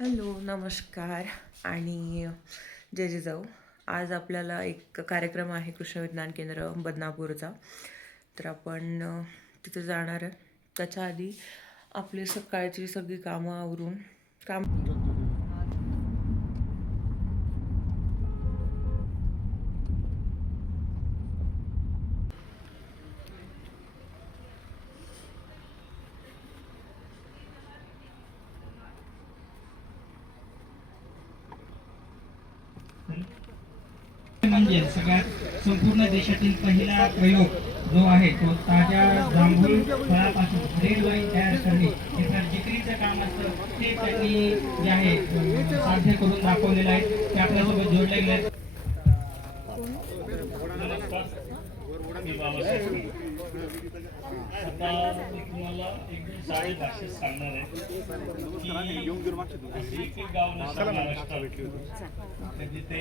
Hello, नमस्कार आणि जय जिजाऊ. आज आपल्याला एक कार्यक्रम आहे कृषी विज्ञान केंद्र बदनापूरचा. तर आपण तिथे जाणार आहे. त्याच्या आधी आपली सकाळची सगळी कामं आवरून काम म्हणजे सगळ्यात संपूर्ण देशातील पहिला प्रयोग जो आहे तो ताज्या जांभूळ फळापासून रेड वाईन तयार करणे हे तर जिकरीचं काम असतं ते त्यांनी जे आहे साध्य करून दाखवलेलं आहे ते आपल्यासोबत जोडले गेले आहेत. आता मी तुम्हाला एकदम साधी भाषेत सांगणार आहे की गाव नसतं महाराष्ट्रात कधी ते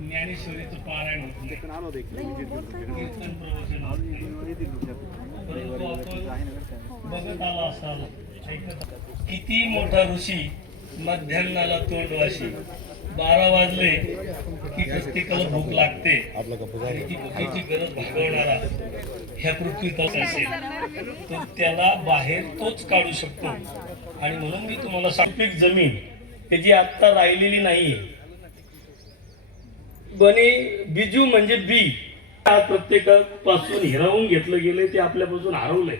ज्ञानेश्वरीचं पारायण होत नाही, कीर्तन प्रवचन होत नाही. परंतु आपण बघत आला असाल, किती मोठा ऋषी मध्यान्नाला तोंडवाशी. 12 वाजले की प्रत्येकाला भूक लागते आणि ती भुकेची गरज भागवणारा ह्या पृथ्वीत असेल तर त्याला बाहेर तोच काढू शकतो. आणि म्हणून मी तुम्हाला सात्विक जमीन त्याची आत्ता राहिलेली नाहीये. बने बिजू म्हणजे बी, प्रत्येकापासून हिरावून घेतलं गेलंय, ते आपल्यापासून हरवलंय.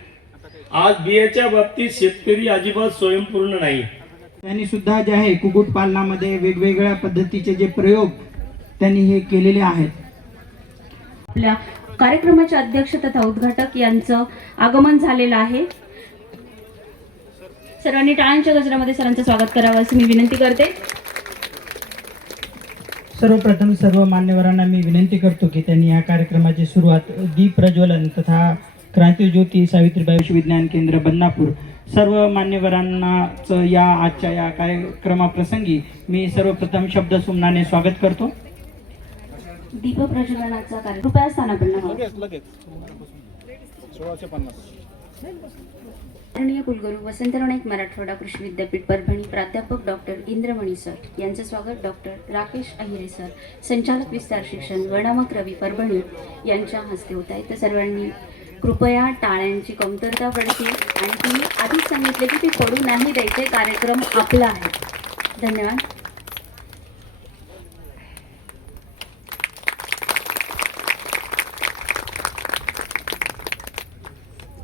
आज बियाच्या बाबतीत शेतकरी अजिबात स्वयंपूर्ण नाही. त्यांनी सुद्धा जे आहे कुक्कुटपालनामध्ये वेगवेगळ्या पद्धतीचे जे प्रयोग त्यांनी हे केलेले आहेत. आपल्या कार्यक्रमाचे अध्यक्ष तथा उद्घाटक यांचं आगमन झालेलं आहे. सर्वांनी टाळ्यांच्या गजरामध्ये सरांचं स्वागत करावं अशी मी विनंती करते. सर्वप्रथम सर्व मान्यवरांना मी विनंती करतो की त्यांनी या कार्यक्रमाची सुरुवात दीप प्रज्वलन तथा क्रांतीज्योती सावित्रीबाई विज्ञान केंद्र बदनापूर सर्व मान्यवरांनाच या आजच्या या कार्यक्रमाप्रसंगी मी सर्वप्रथम शब्द सुमनाने स्वागत करतो. दीप प्रज्वलनाचा कार्यक्रम कृपया स्थानापन्न व्हावं. माननीय कुलगुरू वसंतराव नाईक मराठवाडा कृषी विद्यापीठ परभणी प्राध्यापक डॉक्टर इंद्रमणी सर यांचं स्वागत डॉक्टर राकेश अहिरे सर संचालक विस्तार शिक्षण वर्णामक रवी परभणी यांच्या हस्ते होत आहे. तर सर्वांनी कृपया टाळ्यांची कमतरता पडते आणि तुम्ही आधीच सांगितले की ती पडू नाही द्यायचे, कार्यक्रम आपला आहे. धन्यवाद.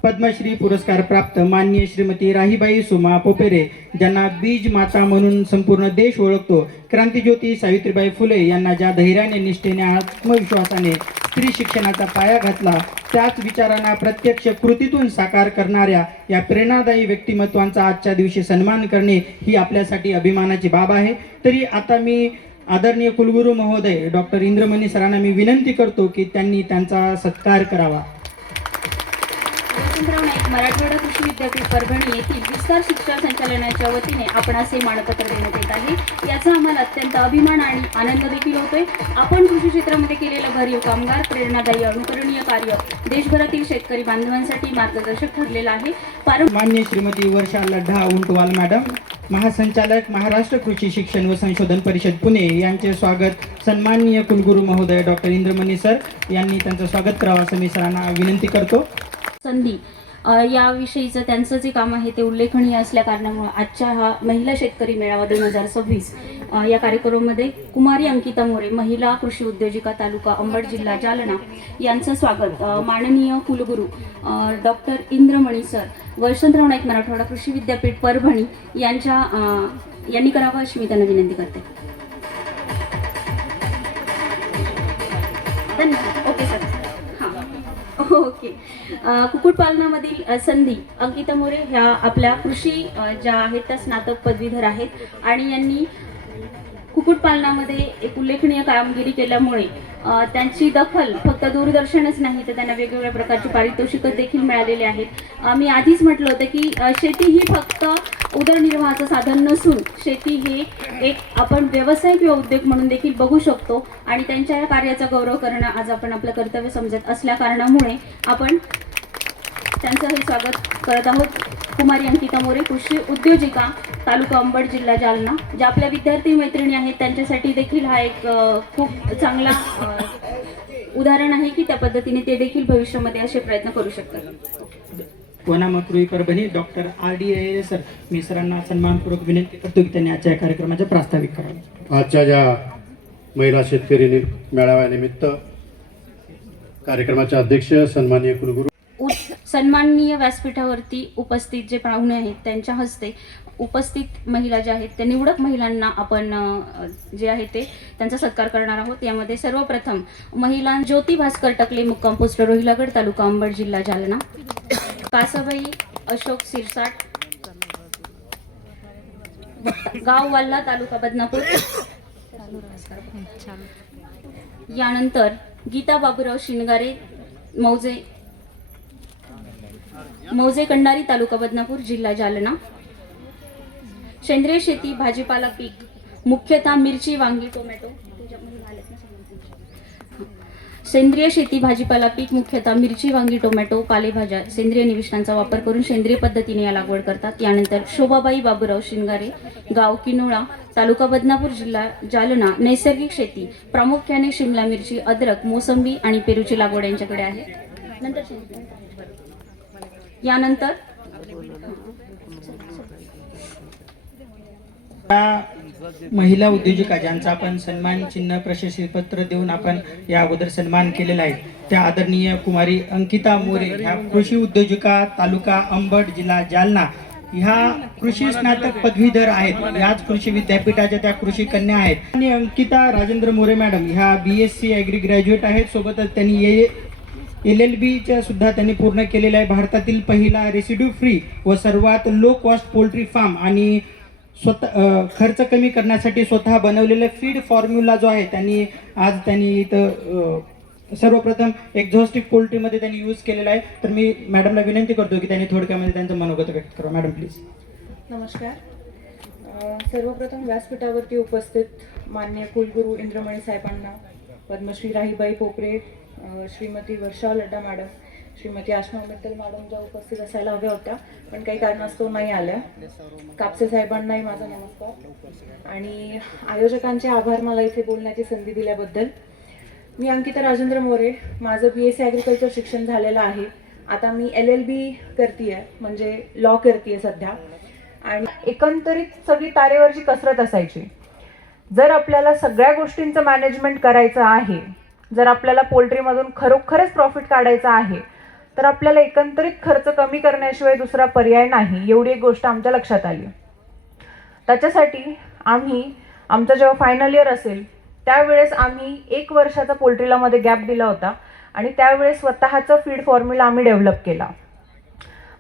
पद्मश्री पुरस्कार प्राप्त माननीय श्रीमती राहीबाई सुमा पोपेरे, ज्यांना बीज माता म्हणून संपूर्ण देश ओळखतो, क्रांतीज्योती सावित्रीबाई फुले यांना ज्या धैर्याने, निष्ठेने, आत्मविश्वासाने स्त्री शिक्षणाचा पाया घातला, त्याच विचारांना प्रत्यक्ष कृतीतून साकार करणाऱ्या या प्रेरणादायी व्यक्तिमत्वांचा आजच्या दिवशी सन्मान करणे ही आपल्यासाठी अभिमानाची बाब आहे. तरी आता मी आदरणीय कुलगुरू महोदय डॉक्टर इंद्रमणी सरांना मी विनंती करतो की त्यांनी त्यांचा सत्कार करावा. वसंतराव नाईक मराठवाडा कृषी विद्यापीठ परभणी येथील विस्तार शिक्षण संचालनाच्या वतीने आपण असे मानपत्र देण्यात येत आहे. याचा आम्हाला अत्यंत अभिमान आणि आनंद देखील होतोय. आपण कृषी क्षेत्रामध्ये केलेलं भरीव कामगार, प्रेरणादायी, अनुकरणीय कार्य देशभरातील शेतकरी बांधवांसाठी मार्गदर्शक ठरलेलं आहे. माननीय श्रीमती वर्षा लढा उंटवाल मॅडम, महासंचालक महाराष्ट्र कृषी शिक्षण व संशोधन परिषद पुणे यांचे स्वागत सन्माननीय कुलगुरू महोदय डॉक्टर इंद्रमणी सर यांनी त्यांचं स्वागत करावं असं मी सरांना विनंती करतो. संधी याविषयीचं त्यांचं जे काम आहे ते उल्लेखनीय असल्या कारणामुळे आजच्या हा महिला शेतकरी मेळावा 2026 या कार्यक्रमामध्ये कुमारी अंकिता मोरे, महिला कृषी उद्योजिका, तालुका अंबड, जिल्हा जालना यांचं स्वागत माननीय कुलगुरू डॉक्टर इंद्रमणी सर, वसंतराव नाईक मराठवाडा कृषी विद्यापीठ परभणी यांनी करावं अशी मी त्यांना विनंती करते. धन्यवाद. Okay sir. ओके. कुक्कुटपालनामधील संधी अंकिता मोरे ह्या आपल्या कृषी ज्या आहेत त्या स्नातक पदवीधर आहेत आणि यांनी कुक्कुटपालनामध्ये एक उल्लेखनीय कामगिरी केल्यामुळे त्यांची दखल फक्त दूरदर्शनच नाही तर त्यांना वेगवेगळ्या प्रकारची पारितोषिकं देखील मिळालेली आहेत. मी आधीच म्हटलं होतं की शेती ही फक्त उदरनिर्वाहाचं साधन नसून शेती हे एक आपण व्यवसाय किंवा उद्योग म्हणून देखील बघू शकतो आणि त्यांच्या या कार्याचा गौरव करणं आज आपण आपलं कर्तव्य समजत असल्या कारणामुळे आपण त्यांचं हे स्वागत करत आहोत. कुमारी अंकिता मोरे, कृषी उद्योजिका, तालुका अंबड, जिल्हा जालना. ज्या आपल्या विद्यार्थी मैत्रिणी आहेत त्यांच्यासाठी देखील हा एक खूप चांगला उदाहरण आहे की त्या पद्धतीने ते देखील भविष्यामध्ये असे प्रयत्न करू शकतात. वनामकृई परभणी डॉक्टर RD सर, मी सरांना सन्मानपूर्वक विनंती करतो की त्यांनी आजच्या कार्यक्रमाचे प्रास्ताविक करावे. आजच्या ज्या महिला शेतकरी मेळाव्यानिमित्त कार्यक्रमाचे अध्यक्ष सन्माननीय कुलगुरू सन्माननीय व्यासपीठावरती उपस्थित जे पाहुणे आहेत त्यांच्या हस्ते उपस्थित महिला ज्या आहेत त्या निवडक महिलांना आपण जे आहे ते त्यांचा सत्कार करणार आहोत. यामध्ये सर्वप्रथम महिला ज्योती भास्कर टकले, मुक्काम पोस्ट रोहिलागड, तालुका अंबड, जिल्हा जालना. कासाबाई अशोक सिरसाट, गाव वाल्ला, तालुका बदनापूर. यानंतर गीता बाबूराव शिनगारे, मौजे कंडारी, तालुका बदनापूर, जिल्हा जालना. सेंद्रिय शेती भाजीपाला पीक मुख्यतः मिरची, वांगी, टोमॅटो. सेंद्रिय शेती भाजीपाला पीक मुख्यतः मिरची, वांगी, टोमॅटो, पालेभाज्या सेंद्रिय निविष्ठांचा वापर करून सेंद्रिय पद्धतीने या लागवड करतात. यानंतर शोभाबाई बाबूराव शिनगारे, गाव किनोळा, तालुका बदनापूर, जिल्हा जालना. नैसर्गिक शेती प्रामुख्याने शिमला मिरची, अद्रक, मोसंबी आणि पेरूची लागवड यांच्याकडे आहे. यानंतर महिला उद्योजिका ज्यांचा आपण सन्मान चिन्ह, प्रशस्ती पत्र देऊन आपण या अगोदर सन्मान केलेला आहे, त्या आदरणीय कुमारी अंकिता मोरे ह्या कृषी उद्योजिका, तालुका अंबड, जिल्हा जालना. ह्या कृषी स्नातक पदवीधर आहेत. याच कृषी विद्यापीठाच्या त्या कृषी कन्या आहेत. आणि अंकिता राजेंद्र मोरे मॅडम ह्या BSc ॲग्री ग्रॅज्युएट आहेत. सोबतच त्यांनी LLB सुद्धा त्यांनी पूर्ण केलेला आहे. भारतातील पहिला रेसिड्यू फ्री व सर्वात लो कॉस्ट पोल्ट्री फार्म आणि खर्च कमी करण्यासाठी स्वतः बनवलेलं फीड फॉर्म्युला जो आहे त्यांनी इथं सर्वप्रथम एक्झॉस्टिव्ह पोल्ट्रीमध्ये त्यांनी यूज केलेला आहे. तर मी मॅडमला विनंती करतो की त्यांनी थोडक्यामध्ये त्यांचं मनोगत व्यक्त करा. Madam please. नमस्कार. सर्वप्रथम व्यासपीठावरती उपस्थित माननीय कुलगुरू इंद्रमणी साहेबांना, पद्मश्री राहीबाई पोपरे, श्रीमती वर्षा लड्डा मॅडम, श्रीमती आश्मा मित्तल मॅडम ज्या उपस्थित असायला हव्या होत्या पण काही कारणास्तव नाही आल्या. कापसे साहेबांनाही माझा नमस्कार आणि आयोजकांचे आभार मला इथे बोलण्याची संधी दिल्याबद्दल. मी अंकिता राजेंद्र मोरे, माझं BSc ॲग्रिकल्चर शिक्षण झालेलं आहे. आता मी LLB करते आहे, म्हणजे लॉ करते आहे सध्या. आणि एकंदरीत सगळी तारेवरची कसरत असायची. जर आपल्याला सगळ्या गोष्टींचं मॅनेजमेंट करायचं आहे, जर आपल्याला पोल्ट्रीमधून खरोखरच प्रॉफिट काढायचं आहे, तर आपल्याला एकंदरीत खर्च कमी करण्याशिवाय दुसरा पर्याय नाही, एवढी एक गोष्ट आमच्या लक्षात आली. त्याच्यासाठी आमचं जेव्हा फायनल इयर असेल त्यावेळेस आम्ही 1 वर्षाचा पोल्ट्रीला मध्ये गॅप दिला होता आणि त्यावेळेस स्वतःचं फीड फॉर्म्युला आम्ही डेव्हलप केला.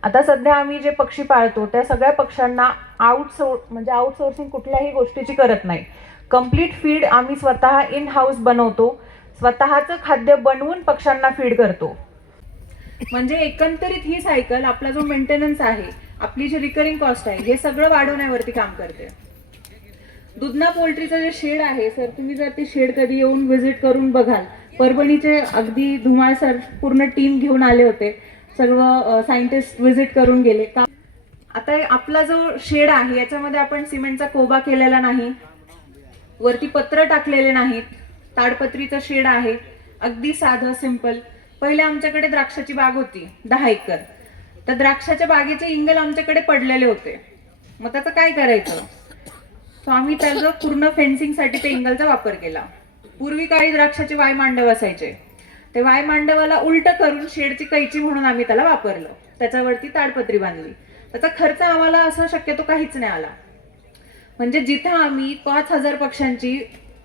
आता सध्या आम्ही जे पक्षी पाळतो त्या सगळ्या पक्ष्यांना आउटसोर्सिंग कुठल्याही गोष्टीची करत नाही. कंप्लीट फीड आम्ही स्वतः इन हाऊस बनवतो, स्वतःचं खाद्य बनवून पक्ष्यांना फीड करतो. म्हणजे एकंदरीत ही सायकल आपला जो मेंटेनन्स आहे, आपली जी रिकरिंग कॉस्ट आहे, हे सगळं वाढवण्यावरती काम करते. दुधना पोल्ट्रीचं जे शेड आहे सर, तुम्ही जर ते शेड कधी येऊन व्हिजिट करून बघाल, परभणीचे अगदी धुमाळ सर पूर्ण टीम घेऊन आले होते, सर्व सायंटिस्ट व्हिजिट करून गेले. आता आपला जो शेड आहे याच्यामध्ये आपण सिमेंटचा कोबा केलेला नाही, वरती पत्र टाकलेले नाहीत, ताडपत्रीचं शेड आहे, अगदी साधं सिंपल. पहिले आमच्याकडे द्राक्षाची बाग होती 10 एकर. तर द्राक्षाच्या बागेचे इंगल आमच्याकडे पडलेले होते. मग त्याचं काय करायचं, सो आम्ही त्याचं पूर्ण फेन्सिंगसाठी ते इंगलचा वापर केला. पूर्वी काळी द्राक्षाचे वाय मांडव असायचे, ते वाय मांडवाला उलट करून शेडची कैची म्हणून आम्ही त्याला वापरलं, त्याच्यावरती ताडपत्री बांधली. त्याचा खर्च आम्हाला असा शक्यतो काहीच नाही आला. म्हणजे जिथं आम्ही 5,000 पक्ष्यांची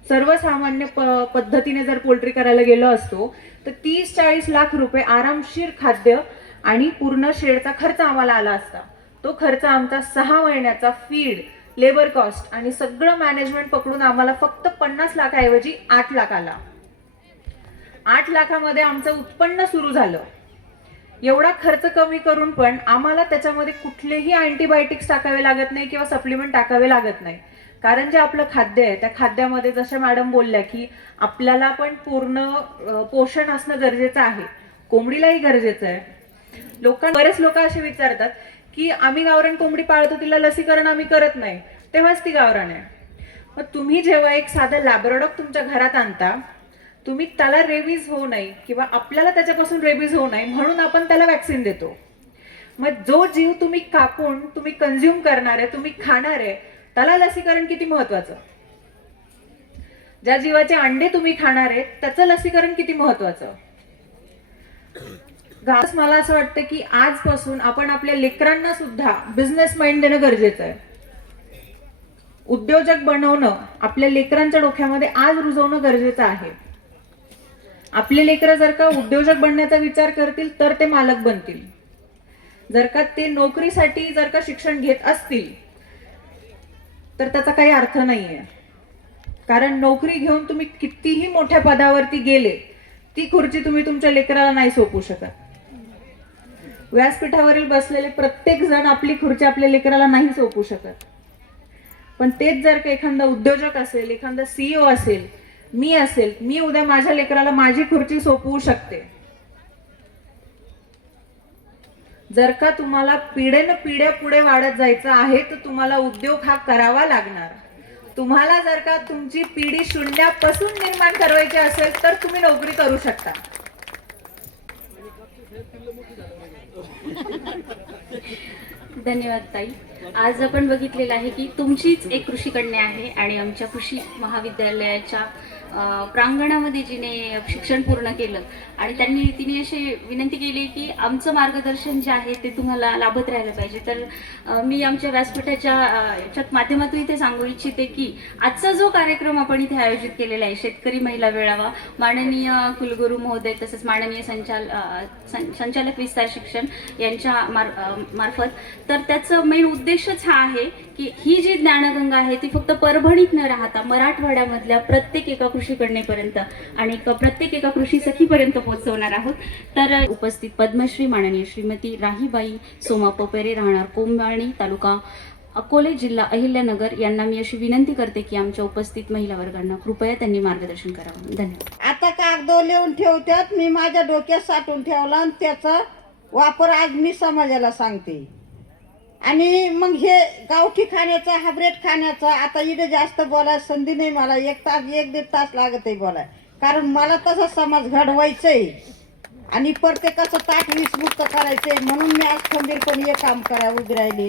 सर्वसामान्य पद्धतीने जर पोल्ट्री करायला गेलो असतो तर 30-40 लाख रुपये आरामशीर खाद्य आणि पूर्ण शेडचा खर्च आम्हाला आला असता. तो खर्च आमचा 6 महिन्याचा फीड, लेबर कॉस्ट आणि सगळं मॅनेजमेंट पकडून आम्हाला फक्त 50 लाखाऐवजी 8 लाख आला. 8 लाखामध्ये आमचं उत्पन्न सुरू झालं. एवढा खर्च कमी करून पण आम्हाला त्याच्यामध्ये कुठलेही अँटीबायोटिक्स टाकावे लागत नाही किंवा सप्लिमेंट टाकावे लागत नाही. कारण जे आपलं खाद्य आहे त्या खाद्यामध्ये जशा मॅडम बोलल्या की आपल्याला पण पूर्ण पोषण असणं गरजेचं आहे, कोंबडीलाही गरजेचं आहे. बरेच लोक असे विचारतात की आम्ही गावरान कोंबडी पाळतो, तिला लसीकरण आम्ही करत नाही, तेव्हाच ती गावरान आहे. मग तुम्ही जेव्हा एक साधं लॅब्राडॉग तुमच्या घरात आणता, तुम्ही त्याला रेबीज होऊ नये किंवा आपल्याला त्याच्यापासून रेबीज होऊ नये म्हणून आपण त्याला वॅक्सिन देतो. मग जो जीव तुम्ही कापून तुम्ही कंझ्युम करणार आहे, तुम्ही खाणार आहे, त्याला लसीकरण किती महत्वाचं. ज्या जीवाचे अंडे तुम्ही खाणार आहे त्याचं लसीकरण किती महत्वाचं. मला असं वाटतं की आजपासून आपण आपल्या लेकरांना सुद्धा बिझनेस माइंड देणं गरजेचं आहे. उद्योजक बनवणं आपल्या लेकरांच्या डोक्यामध्ये आज रुजवणं गरजेचं आहे. आपले लेकरं जर का उद्योजक बनण्याचा विचार करतील तर ते मालक बनतील. जर का ते नोकरीसाठी जर का शिक्षण घेत असतील तर त्याचा काही अर्थ नाहीये. कारण नोकरी घेऊन तुम्ही कितीही मोठ्या पदावरती गेले, ती खुर्ची तुम्ही तुमच्या लेकराला नाही सोपवू शकत. व्यासपीठावरील बसलेले प्रत्येक जण आपली खुर्ची आपल्या लेकराला नाही सोपवू शकत. पण तेच जर का एखादा उद्योजक असेल, एखादा CEO असेल, मी असेल, मी उद्या माझ्या लेकराला माझी खुर्ची सोपवू शकते. जर का तुम्हाला पिढ्यान पिढ्या पुढे वाढत जायचं आहे तर तुम्हाला उद्योग हा करावा लागणार. तुम्हाला जर का तुमची पिढी शून्यापासून निर्माण करायची असेल तर तुम्ही नोकरी करू शकता. धन्यवाद ताई. आज आपण बघितलेलं आहे की तुमचीच एक कृषी कन्या आहे आणि आमच्या कृषी महाविद्यालयाच्या प्रांगणामध्ये जिने शिक्षण पूर्ण केलं आणि तिने अशी विनंती केली की आमचं मार्गदर्शन जे आहे ते तुम्हाला लाभत राहिलं पाहिजे. तर मी आमच्या व्यासपीठाच्या माध्यमातून इथे सांगू इच्छिते की आजचा जो कार्यक्रम आपण इथे आयोजित केलेला आहे, शेतकरी महिला मेळावा, माननीय कुलगुरू महोदय तसंच माननीय संचालक विस्तार शिक्षण यांच्या मार्फत, तर त्याचं मेन उद्देशच हा आहे की ही जी ज्ञानगंगा आहे ती फक्त परभणीत न राहता मराठवाड्यामधल्या प्रत्येक एका कृषी कन्येपर्यंत आणि प्रत्येक एका कृषी सखीपर्यंत पोहोचवणार आहोत. तर उपस्थित पद्मश्री माननीय श्रीमती राहीबाई सोमा पोपेरे, राहणार कोंबाणी, तालुका अकोले, जिल्हा अहिल्यानगर यांना मी अशी विनंती करते की आमच्या उपस्थित महिला वर्गांना कृपया त्यांनी मार्गदर्शन करावं. धन्यवाद. आता कागद लिहून ठेवतात, मी माझ्या डोक्यात साठवून ठेवला आणि त्याचा वापर आज मी समाजाला सांगते. आणि मग हे गावठी खाण्याचा, हायब्रिड खाण्याचा, आता इथे जास्त बोलायला संधी नाही मला. 1-1.5 तास लागत आहे बोलाय, कारण मला तसा समाज घडवायचंय आणि प्रत्येकाचं ताट विषमुक्त करायचंय. म्हणून मी आज खंबीरपणे हे काम करायला उभी राहिली.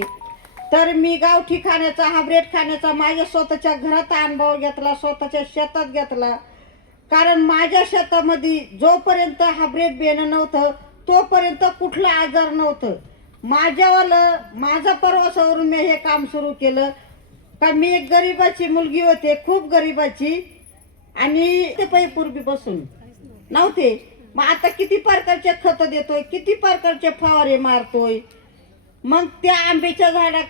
तर मी गावठी खाण्याचा, हायब्रिड खाण्याचा माझ्या स्वतःच्या घरात अनुभव घेतला, स्वतःच्या शेतात घेतला. कारण माझ्या शेतामध्ये जोपर्यंत हायब्रिड बियाणं नव्हतं तोपर्यंत कुठला आजार नव्हतं. माझा प्रवासावरून मी हे काम सुरू केलं. का मी एक गरिबाची मुलगी होते, खूप गरिबाची, आणि ते पै पूर्वीपासून नव्हते. मग आता किती प्रकारचे खत देतोय, किती प्रकारचे फवारे मारतोय. मग त्या आंब्याच्या झाडा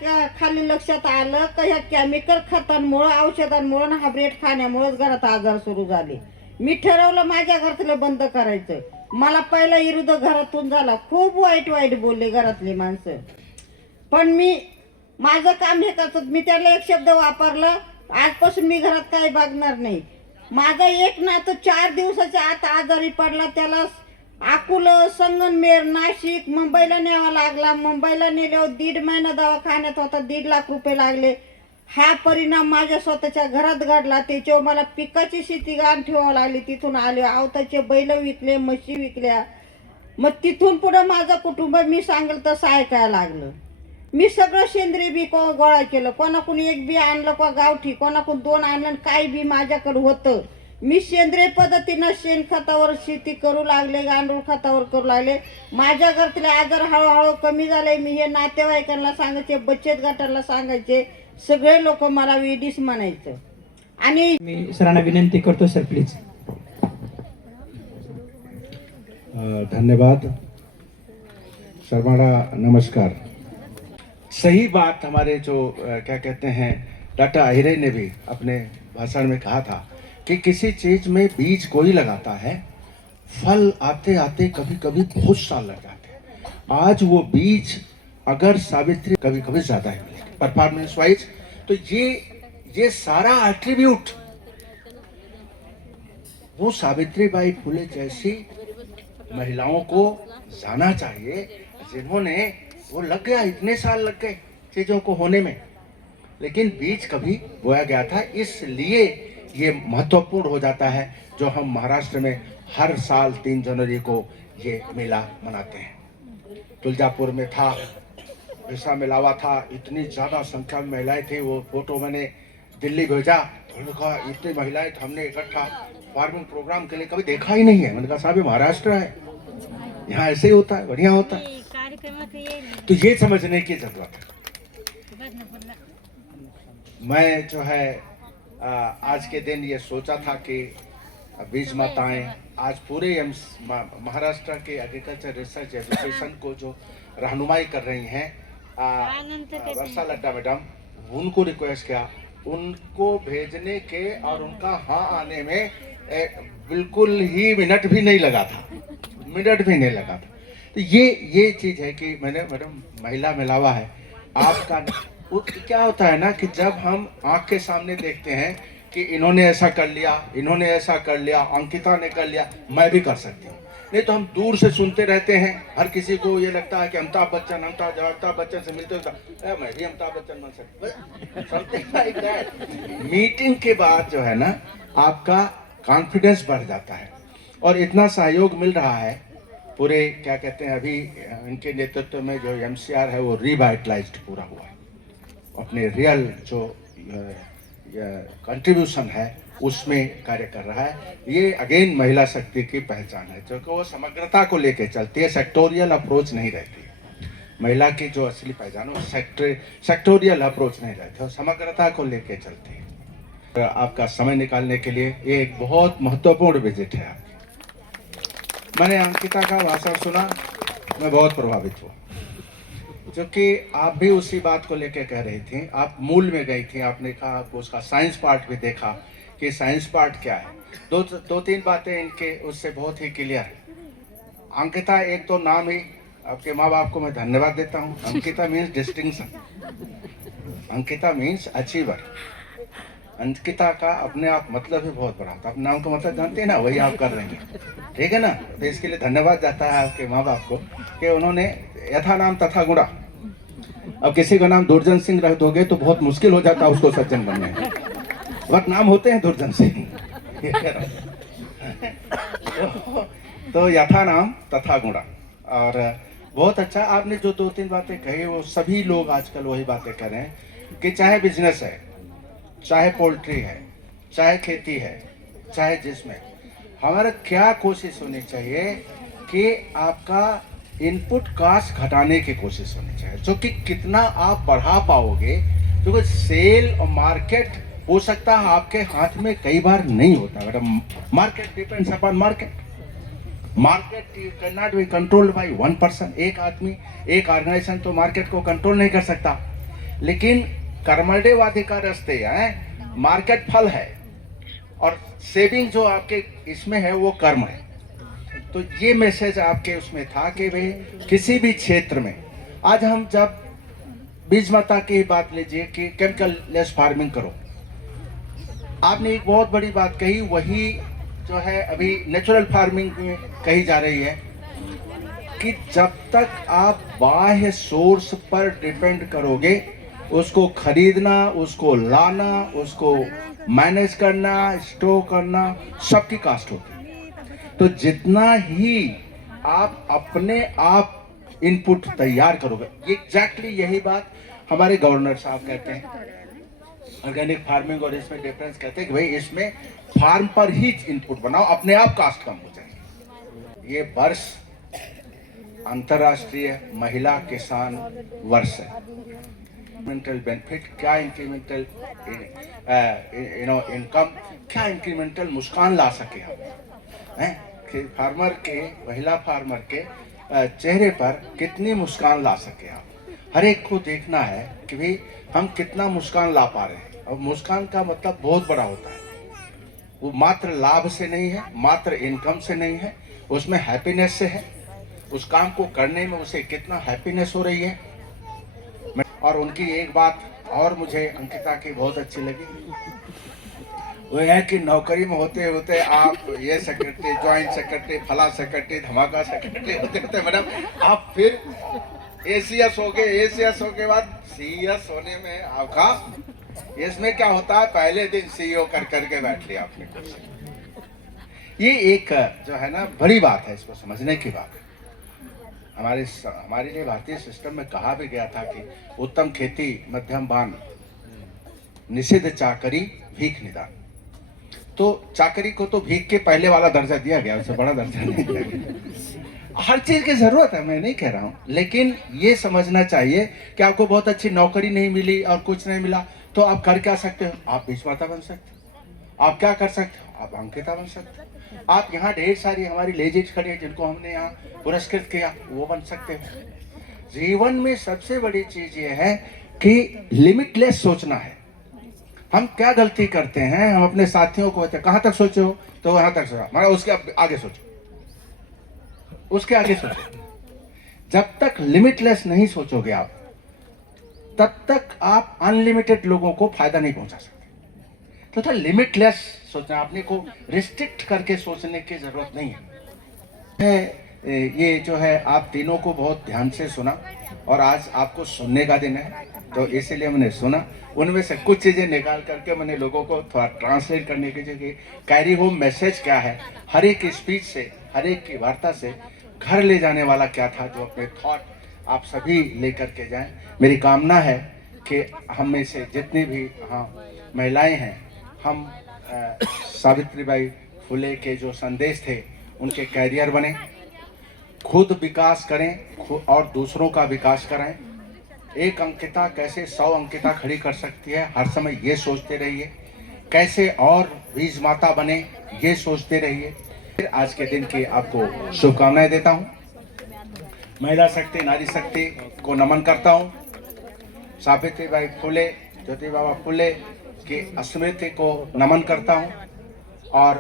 खाली लक्षात आलं का ह्या केमिकल खतांमुळं, औषधांमुळं, हायब्रिड खाण्यामुळेच घरात आजार सुरू झाले. मी ठरवलं माझ्या घरातलं बंद करायचं. मला पहिला विरोध घरातून झाला, खूप वाईट बोलले घरातली माणसं. पण मी माझं काम हे करतो. मी त्याला एक शब्द वापरला, आजपासून मी घरात काही बघणार नाही. माझा एक नातू 4 दिवसाच्या आत आजारी पडला. त्याला अकोला, संगमनेर, नाशिक, मुंबईला न्यावा लागला. मुंबईला नेल्यावर 1.5 महिना दवाखान्यात होता, 1.5 लाख रुपये लागले. हा परिणाम माझ्या स्वतःच्या घरात घडला. त्याच्यावर मला पिकाची शेती गाण ठेवावं लागली. तिथून आले, आवताचे बैल विकले, म्हशी विकल्या. मग तिथून पुढं माझं कुटुंब मी सांगेल तसं ऐकायला लागलं. मी सगळं सेंद्रिय बी गोळा केलं. कोणाकडून 1 बी आणलं, का गावठी, कोणाकडून 2 आणलं, काही बी माझ्याकडे होतं. मी सेंद्रिय पद्धतीनं शेणखतावर शेती करू लागले, गांडूळ खतावर करू लागले. माझ्या घरातले आजार हळूहळू कमी झाले. मी हे नातेवाईकांना सांगायचे, बचत गटाला सांगायचे, सगळे लोक मला वेडीस म्हणायचं. आणि मी सरांना विनंती करतो, सर प्लीज. धन्यवाद शर्माड़ा, नमस्कार। सही बात हमारे जो क्या कहते हैं डॉक्टर आहिरे ने भी अपने भाषण में कहा था कि किसी चीज में बीज कोई लगाता है, फल आते आते कभी कभी बहुत साल लग जाते हैं। आज वो बीज अगर सावित्री कभी कभी ज्यादा ही मिले परफॉर्मेंस वाइज, तो ये सारा एट्रीब्यूट वो सावित्रीबाई फुले जैसी महिलाओं को जाना चाहिए, जिन्होंने वो लग गया, इतने साल लग गए चीज़ों को होने में, लेकिन बीज कभी बोया गया था। इसलिए ये महत्वपूर्ण हो जाता है जो हम महाराष्ट्र में हर साल 3 जनवरी को ये मेला मनाते हैं। तुलजापुर में था, ऐसा मेलावा था, इतनी ज़्यादा संख्या में महिलाएं थी। वो फोटो मैंने दिल्ली भेजा, उन्होंने कहा इतनी महिलाएं हमने इकट्ठा फार्मिंग प्रोग्राम के लिए कभी देखा ही नहीं है। मैंने कहा साहब ये महाराष्ट्र है, यहाँ ऐसे ही होता है, बढ़िया होता है। तो ये समझने की जरूरत है। मैं जो है आज के दिन ये सोचा था कि बीज माताएं आज पूरे महाराष्ट्र के एग्रीकल्चर रिसर्च एजुकेशन को जो रहनुमाई कर रही हैं, वर्षा लड्डा मैडम, उनको रिक्वेस्ट किया, उनको भेजने के और उनका हाँ आने में बिल्कुल ही मिनट भी नहीं लगा था, मिनट भी नहीं लगा था। तो ये चीज़ है कि मैंने मैडम महिला मिलावा है आपका। वो क्या होता है ना कि जब हम आँख के सामने देखते हैं कि इन्होंने ऐसा कर लिया, इन्होंने ऐसा कर लिया, अंकिता ने कर लिया, मैं भी कर सकती हूँ। नहीं तो हम दूर से सुनते रहते हैं। हर किसी को ये लगता है कि अमिताभ बच्चन से मिलते होता मैं भी अमिताभ बच्चन बन सकता। मीटिंग के बाद जो है ना आपका कॉन्फिडेंस बढ़ जाता है और इतना सहयोग मिल रहा है पूरे, क्या कहते हैं, अभी इनके नेतृत्व में जो MCR है वो रिवाइटलाइज्ड पूरा हुआ है। अपने रियल जो कंट्रीब्यूशन है उसमें कार्य कर रहा है। ये अगेन महिला शक्ति की पहचान है, जो कि वो समग्रता को लेकर चलती है, सेक्टोरियल अप्रोच नहीं रहती है। महिला की जो असली पहचान है सेक्टोरियल अप्रोच नहीं रहती है, समग्रता को लेकर चलती है। आपका समय निकालने के लिए ये एक बहुत महत्वपूर्ण विजिट है आपकी। मैंने अंकिता का भाषण सुना, मैं बहुत प्रभावित हुआ, क्योंकि आप भी उसी बात को लेकर कह रही थी। आप मूल में गई थी, आपने कहा आपको उसका साइंस पार्ट भी देखा कि साइंस पार्ट क्या है। दो तीन बातें इनके उससे बहुत ही क्लियर है। अंकिता एक तो नाम ही, आपके माँ बाप को मैं धन्यवाद देता हूँ। Ankita means distinction, Ankita means achiever. Ankita का अपने आप मतलब ही बहुत बड़ा था। अपने नाम का मतलब जानते हैं ना, वही आप कर रहे हैं, ठीक है ना। तो इसके लिए धन्यवाद जाता है आपके माँ बाप को कि उन्होंने यथा नाम तथा गुणा। अब किसी का नाम दुर्जन सिंह रख दोगे तो बहुत मुश्किल हो जाता है उसको सज्जन बनने में, बट नाम होते हैं दुर्जन सिंह। तो यथा नाम तथा गुणा। और बहुत अच्छा आपने जो 2-3 बातें कही, वो सभी लोग आजकल वही बातें कर रहे हैं कि चाहे बिजनेस है, चाहे पोल्ट्री है, चाहे खेती है, चाहे जिसमें, हमारा क्या कोशिश होनी चाहिए कि आपका इनपुट कॉस्ट घटाने की कोशिश होनी चाहिए, जो कि कितना आप बढ़ा पाओगे। क्योंकि सेल और मार्केट हो सकता है आपके हाथ में कई बार नहीं होता madam. Market depends upon market you can not be controlled by one person. एक आदमी, एक ऑर्गेनाइजेशन तो मार्केट को कंट्रोल नहीं कर सकता। लेकिन कर्मण्येवाधिकार रास्ते हैं, मार्केट फल है और सेविंग जो आपके इसमें है वो कर्म है। तो ये मैसेज आपके उसमें था कि भाई किसी भी क्षेत्र में, आज हम जब बीज माता की बात लीजिए कि केमिकल लेस फार्मिंग करो, आपने एक बहुत बड़ी बात कही, वही जो है अभी नेचुरल फार्मिंग में कही जा रही है कि जब तक आप बाह्य सोर्स पर डिपेंड करोगे, उसको खरीदना, उसको लाना, उसको मैनेज करना, स्टोर करना, सबकी कास्ट होती है। तो जितना ही आप अपने आप इनपुट तैयार करोगे, एग्जैक्टली यही बात हमारे गवर्नर साहब कहते हैं। ऑर्गेनिक फार्मिंग और इसमें डिफरेंस कहते हैं कि भाई इसमें फार्म पर ही इनपुट बनाओ, अपने आप कास्ट कम हो जाएगी। ये वर्ष अंतर्राष्ट्रीय महिला किसान वर्ष है। इंक्रीमेंटल बेनिफिट क्या, इंक्रीमेंटल इनकम क्या, इंक्रीमेंटल मुस्कान ला सके हम हैं कि फार्मर के, महिला फार्मर के चेहरे पर कितनी मुस्कान ला सके आप। हर एक को देखना है कि भाई हम कितना मुस्कान ला पा रहे हैं। और मुस्कान का मतलब बहुत बड़ा होता है, वो मात्र लाभ से नहीं है, मात्र इनकम से नहीं है, उसमें हैप्पीनेस से है। उस काम को करने में उसे कितना हैप्पीनेस हो रही है। और उनकी एक बात और मुझे अंकिता की बहुत अच्छी लगी, वो है कि नौकरी में होते होते आप ये सेक्रेटरी, ज्वाइंट सेक्रेटरी, फला सेक्रेटरी, धमाका सेक्रेटरी होते होते मैडम आप फिर एसीएस हो गए, एसीएस हो के बाद सीएस होने में अवकाश। इसमें क्या होता है, पहले दिन सीईओ कर करके बैठ लिया आपने कुर्सी। ये एक जो है ना बड़ी बात है, इसको समझने की बात है। हमारे लिए भारतीय सिस्टम में कहा भी गया था कि उत्तम खेती मध्यम बान, निषिद्ध चाकरी भीख निदान। तो चाकरी को तो भीख के पहले वाला दर्जा दिया गया, उससे बड़ा दर्जा नहीं दिया गया। हर चीज की जरूरत है, मैं नहीं कह रहा हूं, लेकिन ये समझना चाहिए कि आपको बहुत अच्छी नौकरी नहीं मिली और कुछ नहीं मिला तो आप कर क्या सकते हो? आप बीज माता बन सकते हो। आप क्या कर सकते हो? आप अंकिता बन सकते हो। आप यहाँ ढेर सारी हमारी लेडीज खड़ी है जिनको हमने यहाँ पुरस्कृत किया, वो बन सकते हो। जीवन में सबसे बड़ी चीज ये है कि लिमिटलेस सोचना है। हम क्या गलती करते हैं, हम अपने साथियों को कहते हैं कहाँ तक सोचे हो, तो वहां तक सोचा, मगर उसके आगे सोचो, उसके आगे सोचो। जब तक लिमिटलेस नहीं सोचोगे आप, तब तक आप अनलिमिटेड लोगों को फायदा नहीं पहुंचा सकते। तो लिमिटलेस सोचना, अपने को रिस्ट्रिक्ट करके सोचने की जरूरत नहीं है। ये जो है आप तीनों को बहुत ध्यान से सुना और आज आपको सुनने का दिन है, तो इसीलिए मैंने सुना। उनमें से कुछ चीजें निकाल करके मैंने लोगों को थोड़ा ट्रांसलेट करने की जगह कैरी होम मैसेज क्या है, हर एक की स्पीच से, हर एक की वार्ता से घर ले जाने वाला क्या था, जो अपने थॉट आप सभी लेकर के जाएं। मेरी कामना है कि हम में से जितनी भी महिलाएं हैं, हम सावित्रीबाई फुले के जो संदेश थे उनके कैरियर बने, खुद विकास करें और दूसरों का विकास कराएं। एक अंकिता कैसे 100 अंकिता खड़ी कर सकती है, हर समय ये सोचते रहिए। कैसे और बीज माता बने, ये सोचते रहिए। फिर आज के दिन की आपको शुभकामनाएं देता हूँ। महिला शक्ति, नारी शक्ति को नमन करता हूँ। सावित्रीबाई फुले, ज्योतिबा फुले की स्मृति को नमन करता हूँ और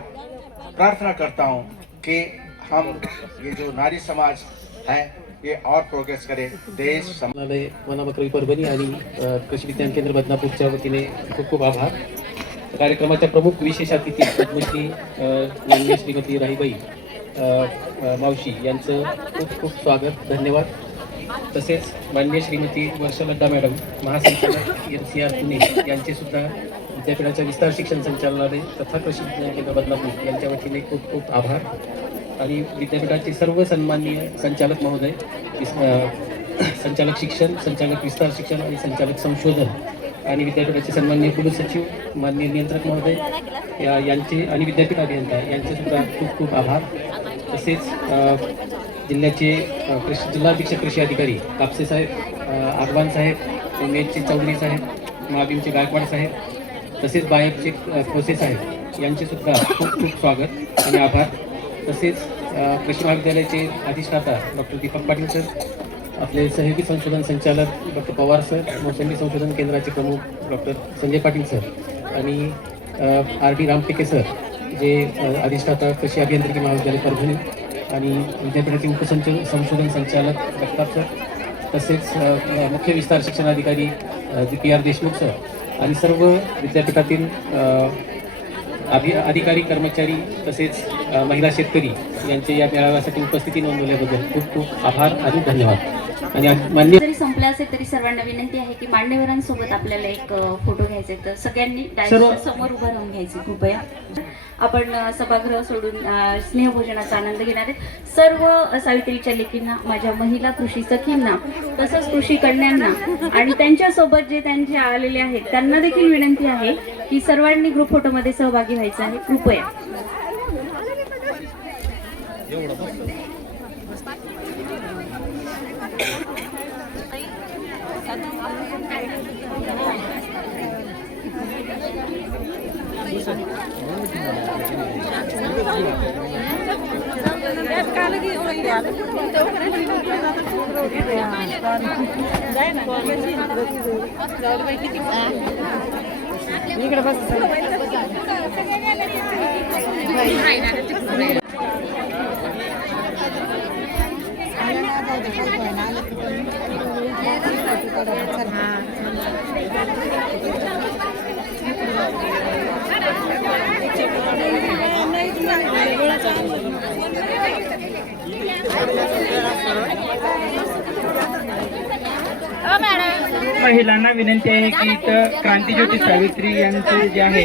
प्रार्थना करता हूँ कि हम ये जो नारी समाज है ये और प्रोग्रेस करे, देश संचालनालय वनामकरवी परभणी आणि कृषी विज्ञान केंद्र बदनापूरच्या वतीने खूप खूप आभार। कार्यक्रमाच्या प्रमुख विशेष अतिथी पद्मश्री माननीय श्रीमती राहीबाई मावशी यांचं खूप खूप स्वागत, धन्यवाद। तसेच माननीय श्रीमती वर्षलता मॅडम, महासंचालक NCR पुणे यांचे सुद्धा विद्यापीठाच्या विस्तार शिक्षण संचालनालय तथा कृषी विज्ञान केंद्र बदनापूर यांच्या वतीने खूप खूप आभार। आणि विद्यापीठाचे सर्व सन्माननीय संचालक महोदय, संचालक शिक्षण, संचालक विस्तार शिक्षण आणि संचालक संशोधन आणि विद्यापीठाचे सन्माननीय कुलसचिव, माननीय नियंत्रक महोदय यांचे आणि विद्यापीठ अभियंता यांचे सुद्धा खूप खूप आभार। तसेच जिल्ह्याचे जिल्हाधीक्षक कृषी अधिकारी कापसे साहेब, आगवान साहेब, उमेदचे चौधरी साहेब, महाबीमचे गायकवाड साहेब, तसेच बायबचे खोसे साहेब यांचे सुद्धा खूप खूप स्वागत आणि आभार। तसेच कृषी महाविद्यालयाचे अधिष्ठाता डॉक्टर दीपक पाटील सर, आपले सहयोगी संशोधन संचालक डॉक्टर पवार सर, मोसंबी संशोधन केंद्राचे प्रमुख डॉक्टर संजय पाटील सर आणि RD रामटेके सर, जे अधिष्ठाता कृषी अभियांत्रिकी महाविद्यालय परभणी आणि विद्यापीठाचे संशोधन संचालक जगताप सर, तसेच मुख्य विस्तार शिक्षणाधिकारी PR देशमुख सर आणि सर्व विद्यापीठातील अधिकारी, कर्मचारी तसेच महिला शेतकरी यांचे या मेळाव्यासाठी उपस्थिती नोंदवल्याबद्दल खूप खूप आभार आणि धन्यवाद। आणि मान्य जरी संपला असेल तरी सर्वांना विनंती आहे की मान्यवरांसोबत आपल्याला एक फोटो घ्यायचा आहे, तर सगळ्यांनी डायरेक्ट समोर उभं राहून घ्यायचे कृपया। आपण सभागृह सोडून स्नेहभोजनाचा आनंद घेणार आहेत। सर्व सावित्रीच्या लेकींना, माझ्या महिला कृषी सखींना, तसंच कृषी कन्यांना आणि त्यांच्यासोबत जे त्यांचे आलेले आहेत त्यांना देखील विनंती आहे की सर्वांनी ग्रुप फोटोमध्ये सहभागी व्हायचं आहे कृपया। इकडे बस। महिलांना विनंती आहे की इथं क्रांतीज्योती सावित्री यांचे जे आहे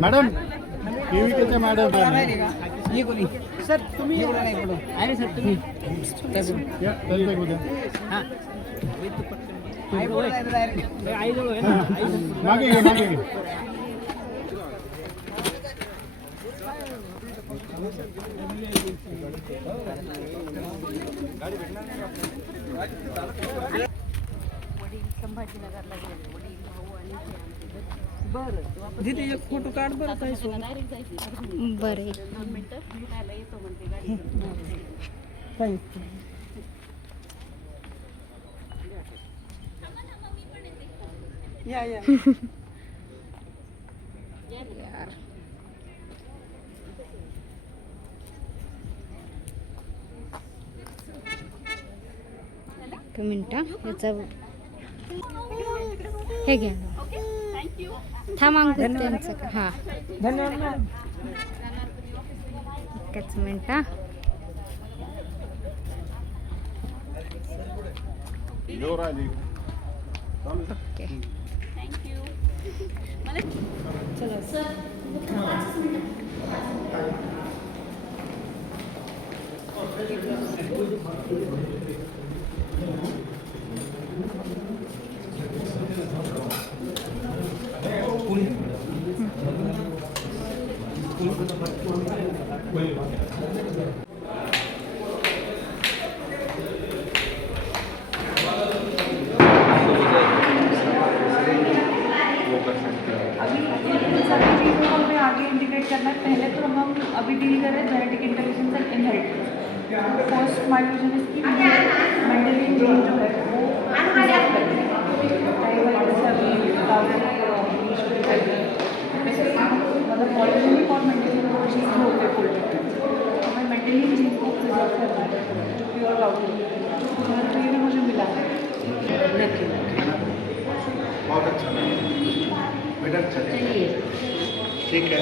मॅडम केवीकेच्या मॅडम मागे घे मागे घे मिनिट याचा हे घ्या थांब अंकुर त्यांचं का हां एकच मिनिट ओके हमें आगे इंटीग्रेट करना है। पहले तो हम अभी डील कर रहे हैं genetic intelligence end inheritance. First my vision is कि मेंटली जीन जो है वो मतलब पॉलिजेनिक और मेंटली जीन होते हैं हमें मेंटली जीन को प्रिजर्व करना है जो प्योर गाउटी तो ये भी मुझे मिला है। बहुत अच्छा बेटा चलिए ठीक है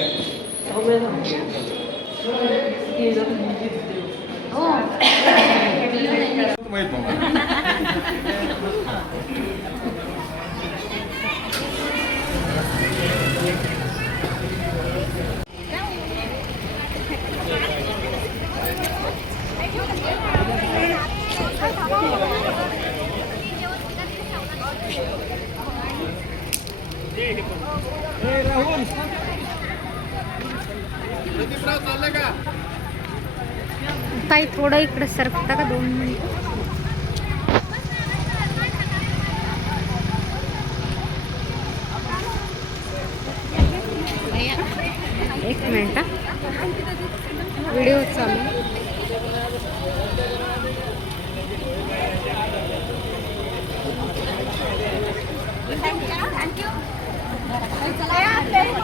ताई थोडं इकडे सरकता का 2 मिनिट एक मिनिट व्हिडिओ चालू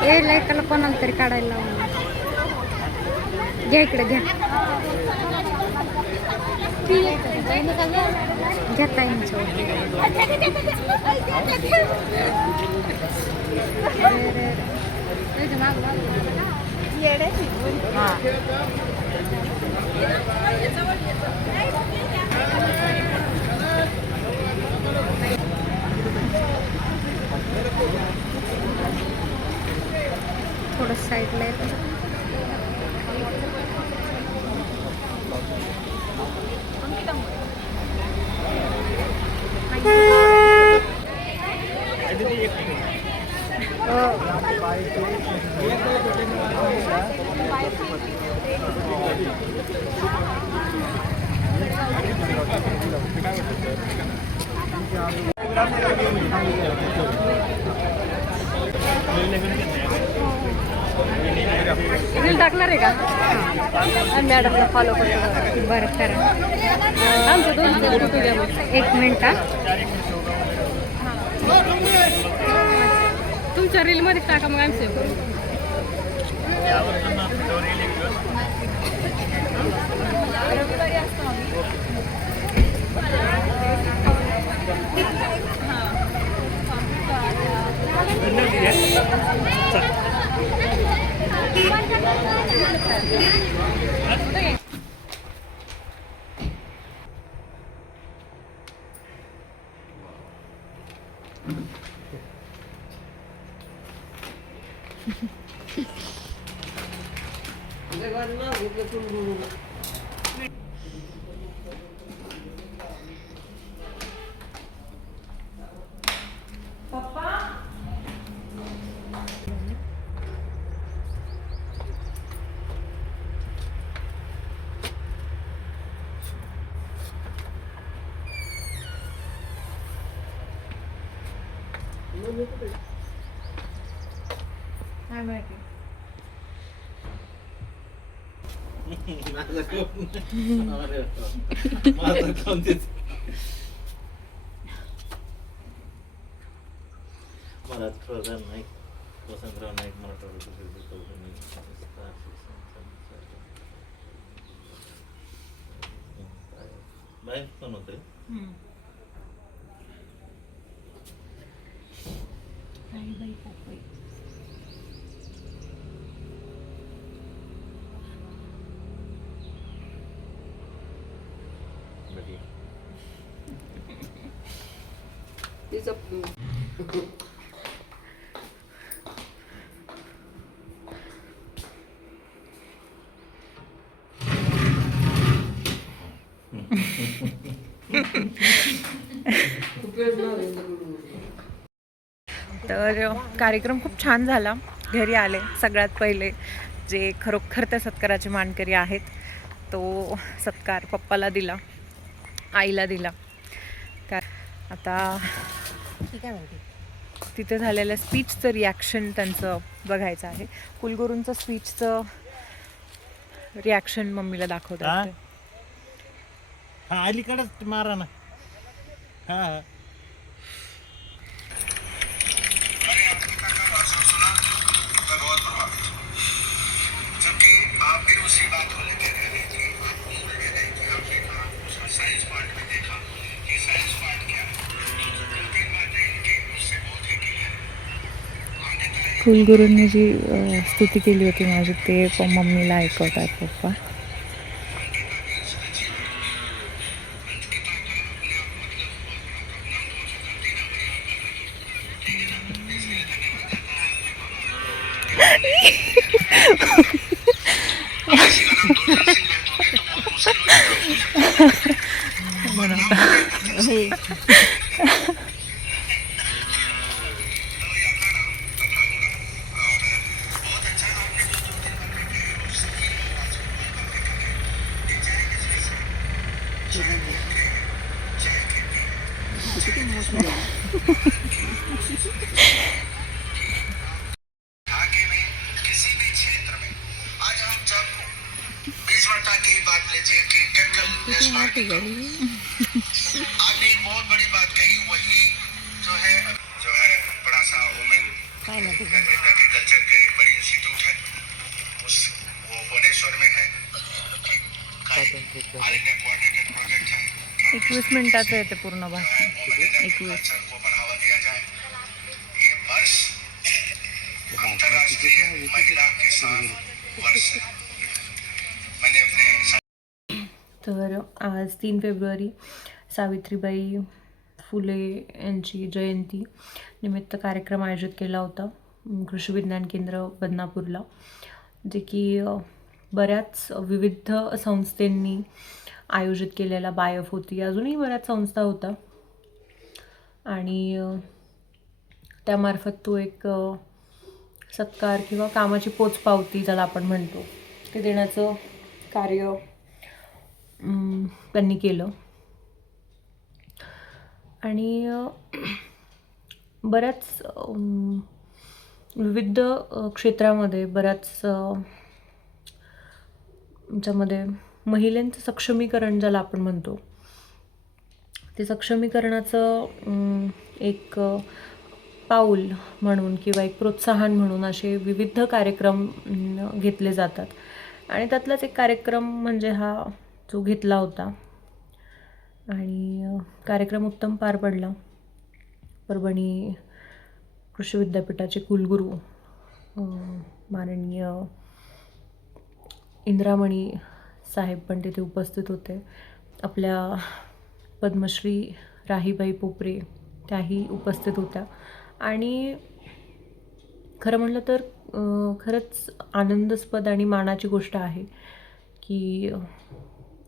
ए लाईटला कोणाला तरी काढायला लावून घ्या इकडे घ्या घेता थोडं साईडला येतं रील टाकणार आहे का मॅडमला फॉलो करतो बरं करा आमचं 2 फोटो घ्या 1 मिनिट तुमच्या रीलमध्ये टाका मग आम्ही सेव्ह करू काय माहिती. प्रधान नाईक, वसंतराव नाईक, मराठवाडा बाहेर पण होते. तर कार्यक्रम खूप छान झाला. घरी आले सगळ्यात पहिले जे खरोखर त्या सत्काराचे मानकरी आहेत, तो सत्कार पप्पाला दिला, आईला दिला. आता तिथे झालेलं स्पीचचं रिॲक्शन त्यांचं बघायचं आहे. कुलगुरूंचं स्पीचचं रिॲक्शन मम्मीला दाखवतात. हा अलीकडच मारा ना. हा कुलगुरूंनी जी स्तुती केली होती माझी, ते मम्मीला ऐकवतात पप्पा. आपने एक बहुत बड़ी बात कही, वही जो है बड़ा सा वुमेन एग्रीकल्चर का एक बड़ी इंस्टीट्यूट है, वो भुवनेश्वर में है. ऑल इंडिया कोऑर्डिनेटेड प्रोजेक्ट है. 21 मिनिटाचं येते पूर्ण भाषण. 21 को बढ़ावा दिया जाए. ये वर्ष अंतर्राष्ट्रीय महिला किसान वर्ष है. मैंने अपने तर आज 3 फेब्रुवारी सावित्रीबाई फुले यांची जयंती निमित्त कार्यक्रम आयोजित केला होता कृषी विज्ञान केंद्र बदनापूरला, जे की बऱ्याच विविध संस्थांनी आयोजित केलेला बायफ होती. अजूनही बऱ्याच संस्था होता आणि त्यामार्फत तो एक सत्कार किंवा कामाची पोचपावती ज्याला आपण म्हणतो ते देण्याचं कार्य त्यांनी केलं. आणि बऱ्याच विविध क्षेत्रामध्ये बऱ्याच ज्यामध्ये महिलांचं सक्षमीकरण ज्याला आपण म्हणतो ते सक्षमीकरणाचं एक पाऊल म्हणून किंवा एक प्रोत्साहन म्हणून असे विविध कार्यक्रम घेतले जातात. आणि त्यातलाच एक कार्यक्रम म्हणजे हा जो घेतला होता आणि कार्यक्रम उत्तम पार पडला. परभणी कृषी विद्यापीठाचे कुलगुरू माननीय इंद्रामणी साहेब पण तिथे उपस्थित होते. आपल्या पद्मश्री राहीबाई पोपरे त्याही उपस्थित होत्या. आणि खरं म्हटलं तर खरंच आनंदास्पद आणि मानाची गोष्ट आहे की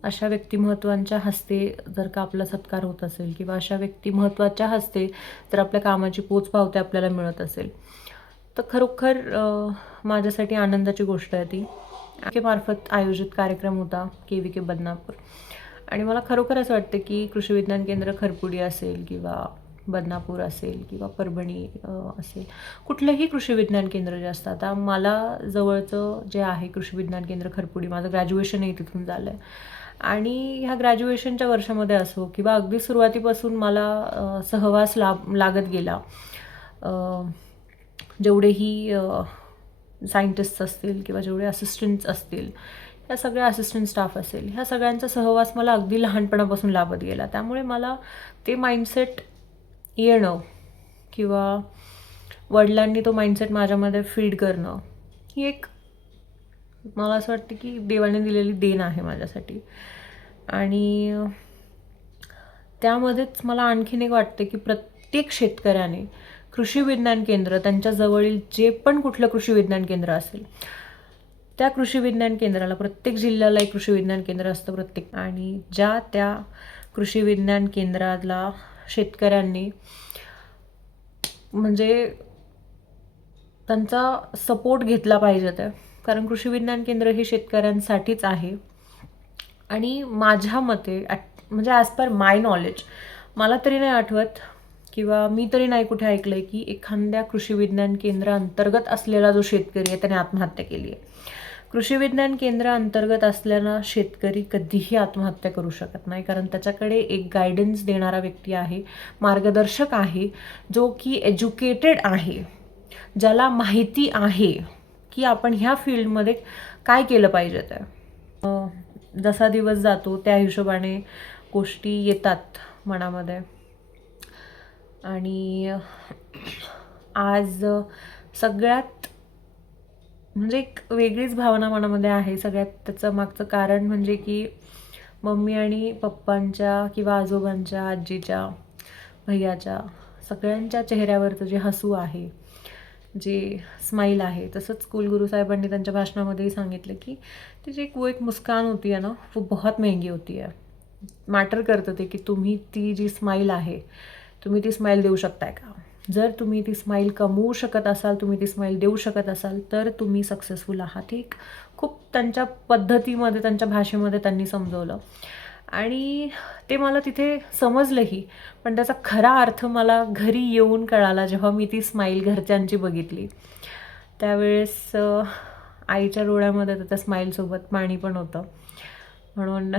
अशा व्यक्तिमत्वांच्या हस्ते जर का आपला सत्कार होत असेल किंवा अशा व्यक्तिमत्वाच्या हस्ते जर आपल्या कामाची पोचपावती आपल्याला मिळत असेल तर खरोखर माझ्यासाठी आनंदाची गोष्ट आहे ती. के मार्फत आयोजित कार्यक्रम होता KVK बदनापूर आणि मला खरोखर असं वाटतं की कृषी विज्ञान केंद्र खरपुडी असेल किंवा बदनापूर असेल किंवा परभणी असेल, कुठलंही कृषी विज्ञान केंद्र जे असतं, आता मला जवळचं जे आहे कृषी विज्ञान केंद्र खरपुडी, माझं ग्रॅज्युएशनही तिथून झालं आहे आणि ह्या ग्रॅज्युएशनच्या वर्षामध्ये असो किंवा अगदी सुरुवातीपासून मला सहवास लागत गेला. जेवढेही सायंटिस्ट्स असतील किंवा जेवढे असिस्टंट्स असतील, या सगळ्या असिस्टंट स्टाफ असेल, ह्या सगळ्यांचा सहवास मला अगदी लहानपणापासून लाभत गेला. त्यामुळे मला ते माइंडसेट येणं किंवा वडिलांनी तो माइंडसेट माझ्यामध्ये फीड करणं ही एक मला असं वाटतं की देवाने दिलेली देण आहे माझ्यासाठी. आणि त्यामध्येच मला आणखीन एक वाटतं की प्रत्येक शेतकऱ्याने कृषी विज्ञान केंद्र, त्यांच्या जवळील जे पण कुठलं कृषी विज्ञान केंद्र असेल त्या कृषी विज्ञान केंद्राला, प्रत्येक जिल्ह्याला एक कृषी विज्ञान केंद्र असतं प्रत्येक, आणि त्या कृषी विज्ञान केंद्राला शेतकऱ्यांनी म्हणजे त्यांचा सपोर्ट घेतला पाहिजे. कारण कृषी विज्ञान केंद्र हे शेतकऱ्यांसाठीच आहे. आणि माझ्या मते म्हणजे ॲज पर माय नॉलेज मला तरी नाही आठवत किंवा मी तरी नाही कुठे ऐकलं आहे की एखाद्या कृषी विज्ञान केंद्राअंतर्गत असलेला जो शेतकरी आहे त्याने आत्महत्या केली आहे. कृषी विज्ञान केंद्राअंतर्गत असलेला शेतकरी कधीही आत्महत्या करू शकत नाही, कारण त्याच्याकडे एक गायडन्स देणारा व्यक्ती आहे, मार्गदर्शक आहे, जो की एज्युकेटेड आहे, ज्याला माहिती आहे की आपण ह्या फील्डमध्ये काय केलं पाहिजे. जसा दिवस जातो त्या हिशोबाने गोष्टी येतात मनामध्ये. आणि आज सगळ्यात म्हणजे एक वेगळीच भावना मनामध्ये आहे. सगळ्यात त्याचं मागचं कारण म्हणजे की मम्मी आणि पप्पांच्या किंवा आजोबांच्या, आजीच्या, भैयाच्या सगळ्यांच्या चेहऱ्यावरचं जे हसू आहे, जे स्माईल आहे, तसंच कुलगुरू साहेबांनी त्यांच्या भाषणामध्येही सांगितलं की ती जी वो एक मुस्कान होती है ना, वो बहुत महंगी होती है. मॅटर करतं ते की तुम्ही ती जी स्माईल आहे, तुम्ही ती स्माईल देऊ शकताय का. जर तुम्ही ती स्माईल कमवू शकत असाल, तुम्ही ती स्माईल देऊ शकत असाल तर तुम्ही सक्सेसफुल आहात. ही खूप त्यांच्या पद्धतीमध्ये, त्यांच्या भाषेमध्ये त्यांनी समजवलं आणि ते मला तिथे समजलंही. पण त्याचा खरा अर्थ मला घरी येऊन कळाला जेव्हा मी ती स्माईल घरच्यांची बघितली. त्यावेळेस आईच्या डोळ्यामध्ये त्या स्माईलसोबत पाणी पण होतं. म्हणून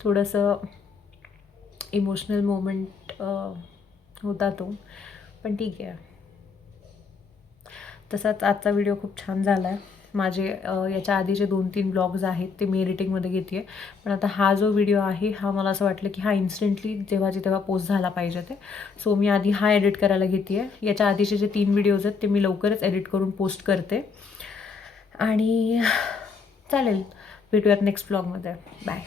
थोडंसं इमोशनल मोमेंट होता तो, पण ठीक आहे. तसाच आजचा व्हिडिओ खूप छान झाला आहे. माझे याच्या आधीचे 2-3 ब्लॉग्स आहेत ते मी एडिटिंगमध्ये घेते आहे, पण आता हा जो व्हिडिओ आहे हा मला असं वाटलं की हा इन्स्टंटली जेव्हाची तेव्हा पोस्ट झाला पाहिजे ते. सो मी आधी हा एडिट करायला घेते आहे. याच्या आधीचे जे 3 व्हिडिओज आहेत ते मी लवकरच एडिट करून पोस्ट करते. आणि चालेल, भेटूयात नेक्स्ट ब्लॉगमध्ये. बाय.